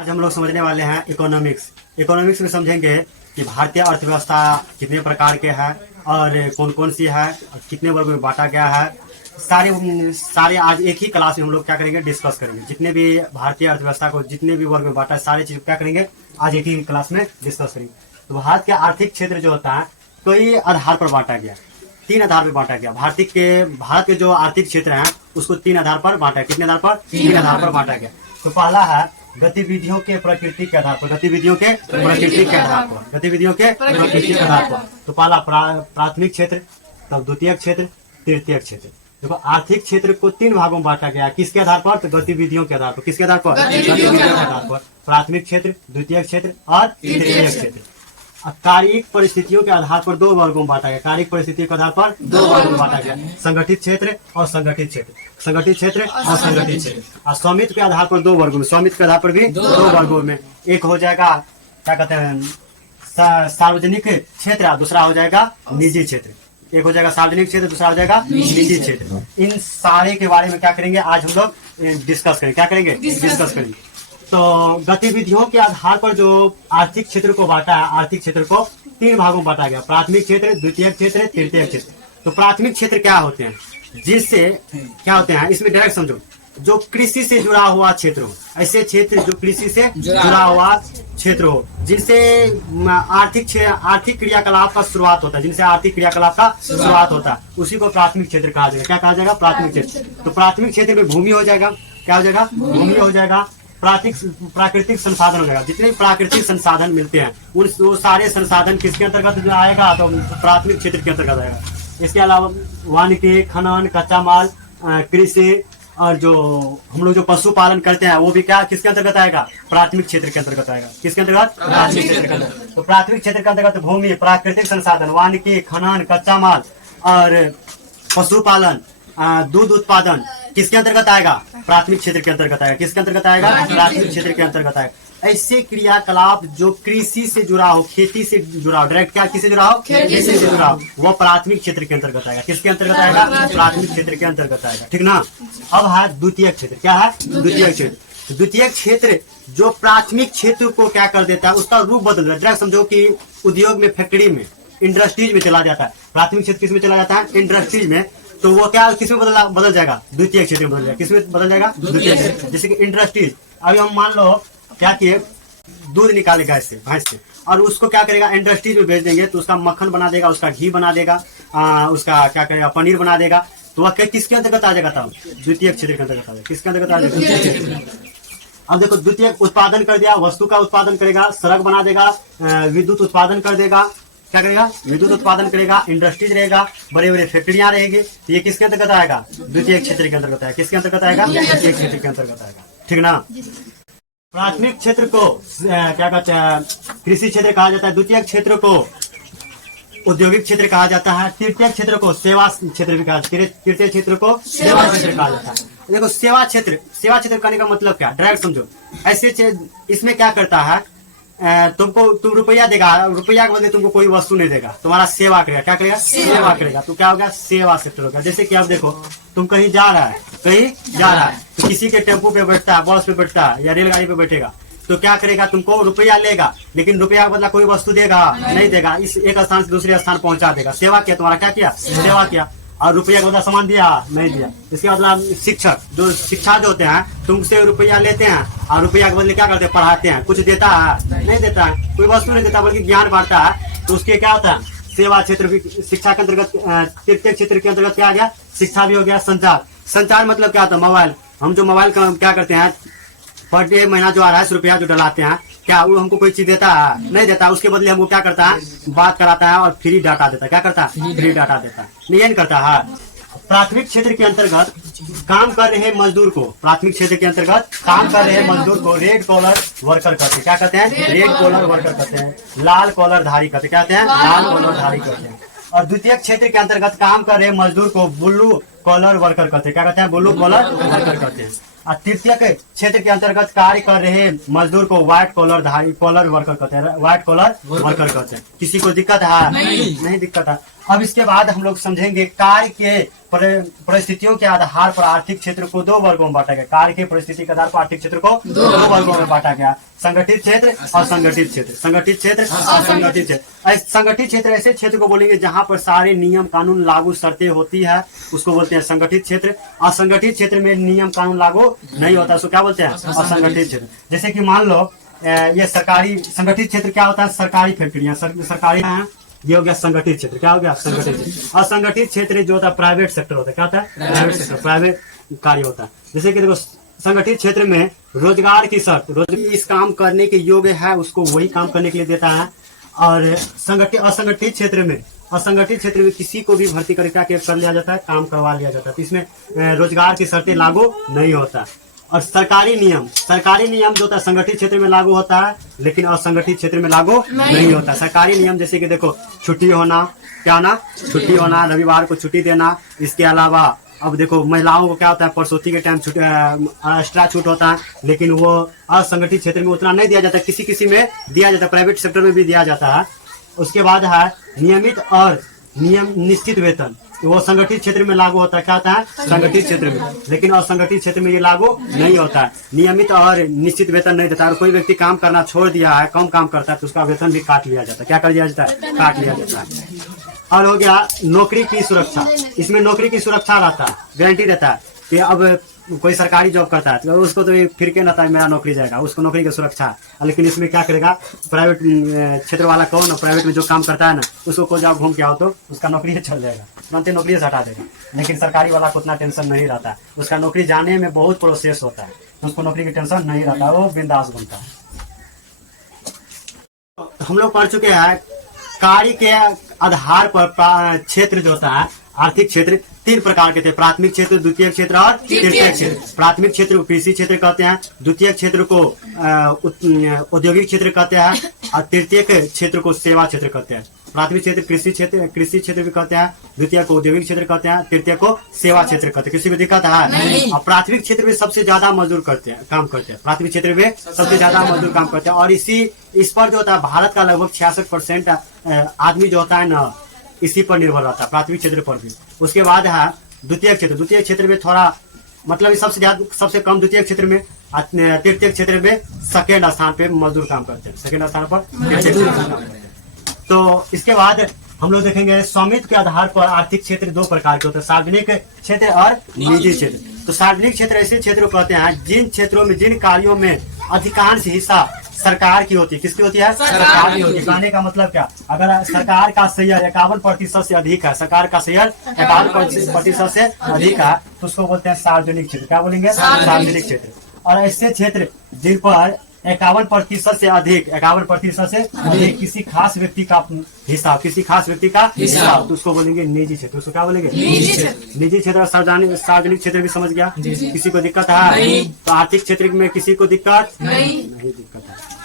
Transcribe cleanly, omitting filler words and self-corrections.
आज हम लोग समझने वाले हैं इकोनॉमिक्स। इकोनॉमिक्स में समझेंगे कि भारतीय अर्थव्यवस्था कितने प्रकार के है और कौन कौन सी है और कितने वर्ग में बांटा गया है। सारे आज एक ही क्लास में हम लोग क्या करेंगे, डिस्कस करेंगे। जितने भी भारतीय अर्थव्यवस्था को जितने भी वर्ग में बांटा है सारी चीज क्या करेंगे, आज एक ही क्लास में डिस्कस करेंगे। तो भारत के आर्थिक क्षेत्र जो होता है कई आधार पर बांटा गया, 3 आधार पर बांटा गया। भारत के जो आर्थिक क्षेत्र है उसको 3 आधार पर बांटा है। कितने आधार पर? 3 आधार पर बांटा गया। तो पहला है गतिविधियों के प्रकृति के आधार पर, गतिविधियों के प्रकृति के आधार पर, गतिविधियों के प्रकृति के आधार पर। तो पहला प्राथमिक क्षेत्र, तब द्वितीय क्षेत्र, तृतीय क्षेत्र। देखो आर्थिक क्षेत्र को 3 भागों में बांटा गया। किसके आधार पर? तो गतिविधियों के आधार पर। किसके आधार पर? गतिविधियों के आधार पर। प्राथमिक क्षेत्र, द्वितीय क्षेत्र और तृतीय क्षेत्र। कारिक परिस्थितियों के आधार पर 2 वर्गों में बांटा गया। कारिक परिस्थितियों के आधार पर 2 वर्गों में बांटा गया, संगठित क्षेत्र और संगठित क्षेत्र, संगठित क्षेत्र और संगठित क्षेत्र। और स्वामित्व के आधार पर 2 वर्गों में, स्वामित्व के आधार पर भी 2 वर्गों में। एक हो जाएगा क्या कहते हैं सार्वजनिक क्षेत्र और दूसरा हो जाएगा निजी क्षेत्र। एक हो जाएगा सार्वजनिक क्षेत्र, दूसरा हो जाएगा निजी क्षेत्र। इन सारे के बारे में क्या करेंगे आज हम लोग डिस्कस करेंगे। क्या करेंगे? डिस्कस करेंगे। तो गतिविधियों के आधार पर जो आर्थिक क्षेत्र को बांटा है, आर्थिक क्षेत्र को 3 भागों में बांटा गया। प्राथमिक क्षेत्र, द्वितीय क्षेत्र, तृतीय क्षेत्र। तो प्राथमिक क्षेत्र क्या होते हैं, जिससे क्या होते हैं इसमें डायरेक्ट समझो, जो कृषि से जुड़ा हुआ क्षेत्र हो, ऐसे क्षेत्र जो कृषि से जुड़ा हुआ क्षेत्र हो, जिनसे आर्थिक क्रियाकलाप का शुरुआत होता है, जिनसे आर्थिक क्रियाकलाप का शुरुआत होता है, उसी को प्राथमिक क्षेत्र कहा जाएगा। क्या कहा जाएगा? प्राथमिक क्षेत्र। तो प्राथमिक क्षेत्र में भूमि हो जाएगा। क्या हो जाएगा? भूमि हो जाएगा। प्राकृतिक संसाधन हो जाएगा। जितने प्राकृतिक संसाधन मिलते हैं वो सारे संसाधन किसके अंतर्गत जो आएगा? तो प्राथमिक क्षेत्र के अंतर्गत आएगा। इसके अलावा वानिकी, खनन, कच्चा माल, कृषि और जो हम लोग जो पशुपालन करते हैं वो भी क्या किसके अंतर्गत आएगा? प्राथमिक क्षेत्र के अंतर्गत आएगा। किसके अंतर्गत? प्राथमिक क्षेत्र के अंतर्गत। तो प्राथमिक क्षेत्र के अंतर्गत भूमि, प्राकृतिक संसाधन, वानिकी, खनन, कच्चा माल और पशुपालन, दूध उत्पादन किसके अंतर्गत आएगा? प्राथमिक क्षेत्र के अंतर्गत आएगा। किसके अंतर्गत आएगा? प्राथमिक क्षेत्र के अंतर्गत आएगा। ऐसे क्रियाकलाप जो कृषि से जुड़ा हो, खेती से जुड़ा हो, डायरेक्ट क्या किससे जुड़ा हो? खेती से जुड़ा हो, वो प्राथमिक क्षेत्र के अंतर्गत आएगा। किसके अंतर्गत आएगा? प्राथमिक क्षेत्र के अंतर्गत आएगा। ठीक ना। अब है द्वितीय क्षेत्र। क्या है? द्वितीय क्षेत्र। द्वितीय क्षेत्र जो प्राथमिक क्षेत्र को क्या कर देता है, उसका रूप बदल देता है। डायरेक्ट समझो कि उद्योग में, फैक्ट्री में, इंडस्ट्रीज में चला जाता है। प्राथमिक क्षेत्र किस में चला जाता है? इंडस्ट्रीज में। तो वो क्या किसमें बदल जाएगा? द्वितीय क्षेत्र में बदल जाएगा। किसमें बदल जाएगा? द्वितीय क्षेत्र। जैसे कि इंडस्ट्रीज, अभी हम मान लो क्या किए, दूध निकाले भैंस से और उसको क्या करेगा, इंडस्ट्रीज में भेज देंगे तो उसका मक्खन बना देगा, उसका घी बना देगा, उसका क्या करेगा, पनीर बना देगा। तो वह किसके अंतर्गत आ जाएगा? तब द्वितीय क्षेत्र के अंतर्गत आ जाएगा। किसके अंतर्गत आ जाएगा? अब देखो द्वितीय उत्पादन कर दिया, वस्तु का उत्पादन करेगा, सड़क बना देगा, विद्युत उत्पादन कर देगा। क्या करेगा? विद्युत उत्पादन करेगा, इंडस्ट्रीज रहेगा, बड़े बड़े फैक्ट्रियां रहेगी। तो ये किसके अंतर्गत आएगा? द्वितीय क्षेत्र के अंतर्गत आएगा। किसके अंतर्गत आएगा? द्वितीय क्षेत्र के अंतर्गत आएगा। ठीक ना। प्राथमिक क्षेत्र को क्या कहते हैं? कृषि क्षेत्र कहा जाता है। द्वितीय क्षेत्र को औद्योगिक क्षेत्र कहा जाता है। तृतीय क्षेत्र को सेवा क्षेत्र भी कहा जाता है। तृतीय क्षेत्र को सेवा क्षेत्र कहा जाता है। देखो सेवा क्षेत्र कहने का मतलब क्या? डायरेक्ट समझो, ऐसे इसमें क्या करता है, तुम रुपया देगा, रुपया के बदले तुमको कोई वस्तु नहीं देगा, तुम्हारा सेवा करेगा। क्या करेगा? सेवा करेगा। तो क्या होगा? सेवा क्षेत्र होगा। जैसे कि आप देखो, तुम कहीं जा रहा है तो किसी के टेम्पो पे बैठता है, बस पे बैठता है या रेलगाड़ी पे बैठेगा, तो क्या करेगा? तुमको रुपया लेगा, लेकिन रुपया के बदला कोई वस्तु देगा नहीं देगा, इस एक स्थान से दूसरे स्थान पहुंचा देगा। सेवा किया, तुम्हारा क्या किया? सेवा किया। और रुपया के बदला सामान दिया नहीं दिया। इसके मतलब शिक्षक जो होते हैं तुमसे रुपया लेते हैं और रुपया के बदले क्या करते हैं? पढ़ाते हैं। कुछ देता है? नहीं देता है, कोई वस्तु नहीं देता, बल्कि ज्ञान बांटता है। तो उसके क्या होता है? सेवा क्षेत्र भी शिक्षा के अंतर्गत। तृतीय क्षेत्र के अंतर्गत क्या आ गया? शिक्षा भी हो गया। संचार मतलब क्या होता है? मोबाइल। हम जो मोबाइल का क्या करते हैं, पर डे महीना जो आ रहा है ₹100 जो डलाते हैं, क्या वो हमको कोई चीज देता है? नहीं देता। उसके बदले हमको क्या करता है? बात कराता है और फ्री डाटा देता है। क्या करता है? फ्री डाटा देता है। नहीं करता है। प्राथमिक क्षेत्र के अंतर्गत काम कर रहे मजदूर को, प्राथमिक क्षेत्र के अंतर्गत काम कर रहे मजदूर को रेड कॉलर वर्कर कहते हैं। क्या कहते हैं? रेड कॉलर वर्कर कहते हैं। लाल कॉलर धारी कहते हैं। क्या कहते हैं? लाल कॉलर धारी कहते हैं। और द्वितीय क्षेत्र के अंतर्गत काम कर रहे मजदूर को ब्लू कॉलर वर्कर कहते हैं। क्या कहते हैं? ब्लू कॉलर वर्कर कहते हैं। और तृतीय क्षेत्र के अंतर्गत कार्य कर रहे मजदूर को व्हाइट कॉलर वर्कर कहते हैं। व्हाइट कॉलर वर्कर कहते हैं। किसी को दिक्कत है? नहीं दिक्कत है। अब इसके बाद हम लोग समझेंगे कार्य के परिस्थितियों के आधार पर आर्थिक क्षेत्र को दो वर्गों में बांटा गया। कार्य के परिस्थिति के आधार पर आर्थिक क्षेत्र को दो वर्गों में बांटा गया, संगठित क्षेत्र और असंगठित क्षेत्र। संगठित क्षेत्र असंगठित क्षेत्र। संगठित क्षेत्र ऐसे क्षेत्र को बोलेंगे जहां पर सारे नियम कानून लागू शर्तें होती है, उसको बोलते हैं संगठित क्षेत्र। असंगठित क्षेत्र में नियम कानून लागू नहीं होता, उसको क्या बोलते हैं? असंगठित क्षेत्र। जैसे कि मान लो ये सरकारी, संगठित क्षेत्र क्या होता है? सरकारी फैक्ट्रियां, सरकारी हैं, ये हो गया संगठित क्षेत्र। क्या हो गया? संगठित क्षेत्र। असंगठित क्षेत्र जो होता है प्राइवेट सेक्टर होता है। क्या होता है? प्राइवेट सेक्टर, प्राइवेट कार्य होता है। जैसे कि देखो संगठित क्षेत्र में रोजगार की शर्त, इस काम करने के योग्य है उसको वही काम करने के लिए देता है। और असंगठित क्षेत्र में किसी को भी भर्ती करके कर लिया जाता है, काम करवा लिया जाता है, तो इसमें रोजगार की शर्तें लागू नहीं होता। और सरकारी नियम जो होता है संगठित क्षेत्र में लागू होता है, लेकिन असंगठित क्षेत्र में लागू नहीं होता। सरकारी नियम जैसे कि देखो छुट्टी होना, क्या होना? छुट्टी होना, रविवार को छुट्टी देना। इसके अलावा अब देखो महिलाओं को क्या होता है? प्रसूति के टाइम एक्स्ट्रा छूट होता है, लेकिन वो असंगठित क्षेत्र में उतना नहीं दिया जाता, किसी में दिया जाता है, प्राइवेट सेक्टर में भी दिया जाता है। उसके बाद है नियमित और निश्चित वेतन, वो संगठित क्षेत्र में लागू होता है। क्या होता है? संगठित क्षेत्र में, लेकिन असंगठित क्षेत्र में ये लागू नहीं होता है। नियमित और निश्चित वेतन नहीं देता है। और कोई व्यक्ति काम करना छोड़ दिया है, कम काम करता है, तो उसका वेतन भी काट लिया जाता है। क्या कर दिया जाता है? काट लिया जाता है। और हो गया नौकरी की सुरक्षा। इसमें नौकरी की सुरक्षा रहता है, गारंटी रहता है कि अब कोई सरकारी जॉब करता है तो उसको तो फिर के ना मेरा नौकरी जाएगा, उसको नौकरी की सुरक्षा है। लेकिन इसमें क्या करेगा? प्राइवेट क्षेत्र वाला कौन ना, प्राइवेट में जो काम करता है ना, उसको कोई जॉब घूम के आओ तो उसका नौकरी चल जाएगा, तुरंत नौकरी से हटा देगा। लेकिन सरकारी वाला को उतना टेंशन नहीं रहता है, उसका नौकरी जाने में बहुत प्रोसेस होता है, उसको नौकरी की टेंशन नहीं रहता है, वो बिंदास बनता है। हम लोग पढ़ चुके हैं कार्य के आधार पर क्षेत्र जो होता है, आर्थिक क्षेत्र तीन प्रकार के थे, प्राथमिक क्षेत्र, द्वितीय क्षेत्र और तृतीय क्षेत्र। प्राथमिक क्षेत्र को कृषि क्षेत्र कहते हैं, द्वितीय क्षेत्र को औद्योगिक क्षेत्र कहते हैं, और तृतीय क्षेत्र को सेवा क्षेत्र कहते हैं। प्राथमिक क्षेत्र कृषि क्षेत्र भी कहते हैं, द्वितीय को औद्योगिक क्षेत्र कहते हैं, तृतीय को सेवा क्षेत्र कहते हैं। किसी को दिक्कत है? और प्राथमिक क्षेत्र में सबसे ज्यादा मजदूर काम करते हैं, प्राथमिक क्षेत्र में सबसे ज्यादा मजदूर काम करते हैं। और इस पर जो होता है भारत का लगभग 66% आदमी जो होता है ना, इसी पर निर्भर रहता है, प्राथमिक क्षेत्र पर भी। उसके बाद है द्वितीय क्षेत्र में थोड़ा मतलब सबसे कम द्वितीय क्षेत्र में, तृतीय क्षेत्र में सेकेंड स्थान पे मजदूर काम करते हैं, सेकेंड स्थान पर मजदूर काम करते हैं। तो इसके बाद हम लोग देखेंगे स्वामित्व के आधार पर आर्थिक क्षेत्र दो प्रकार के होते हैं, सार्वजनिक क्षेत्र और निजी क्षेत्र। तो सार्वजनिक क्षेत्र ऐसे क्षेत्र को कहते हैं जिन क्षेत्रों में, जिन कार्यों में अधिकांश हिस्सा सरकार की होती है। किसकी होती है? सरकार की होती है। कहने का मतलब क्या? अगर सरकार का शेयर 51% से अधिक है, सरकार का शेयर 51% से अधिक है, तो उसको बोलते हैं सार्वजनिक क्षेत्र। क्या बोलेंगे? सार्वजनिक क्षेत्र। और ऐसे क्षेत्र जिन पर 51% से अधिक किसी खास व्यक्ति का हिस्सा, तो उसको बोलेंगे निजी क्षेत्र। उसको क्या बोलेंगे? निजी क्षेत्र। सार्वजनिक क्षेत्र भी समझ गया? किसी को दिक्कत है? तो आर्थिक क्षेत्र में किसी को दिक्कत नहीं दिक्कत है।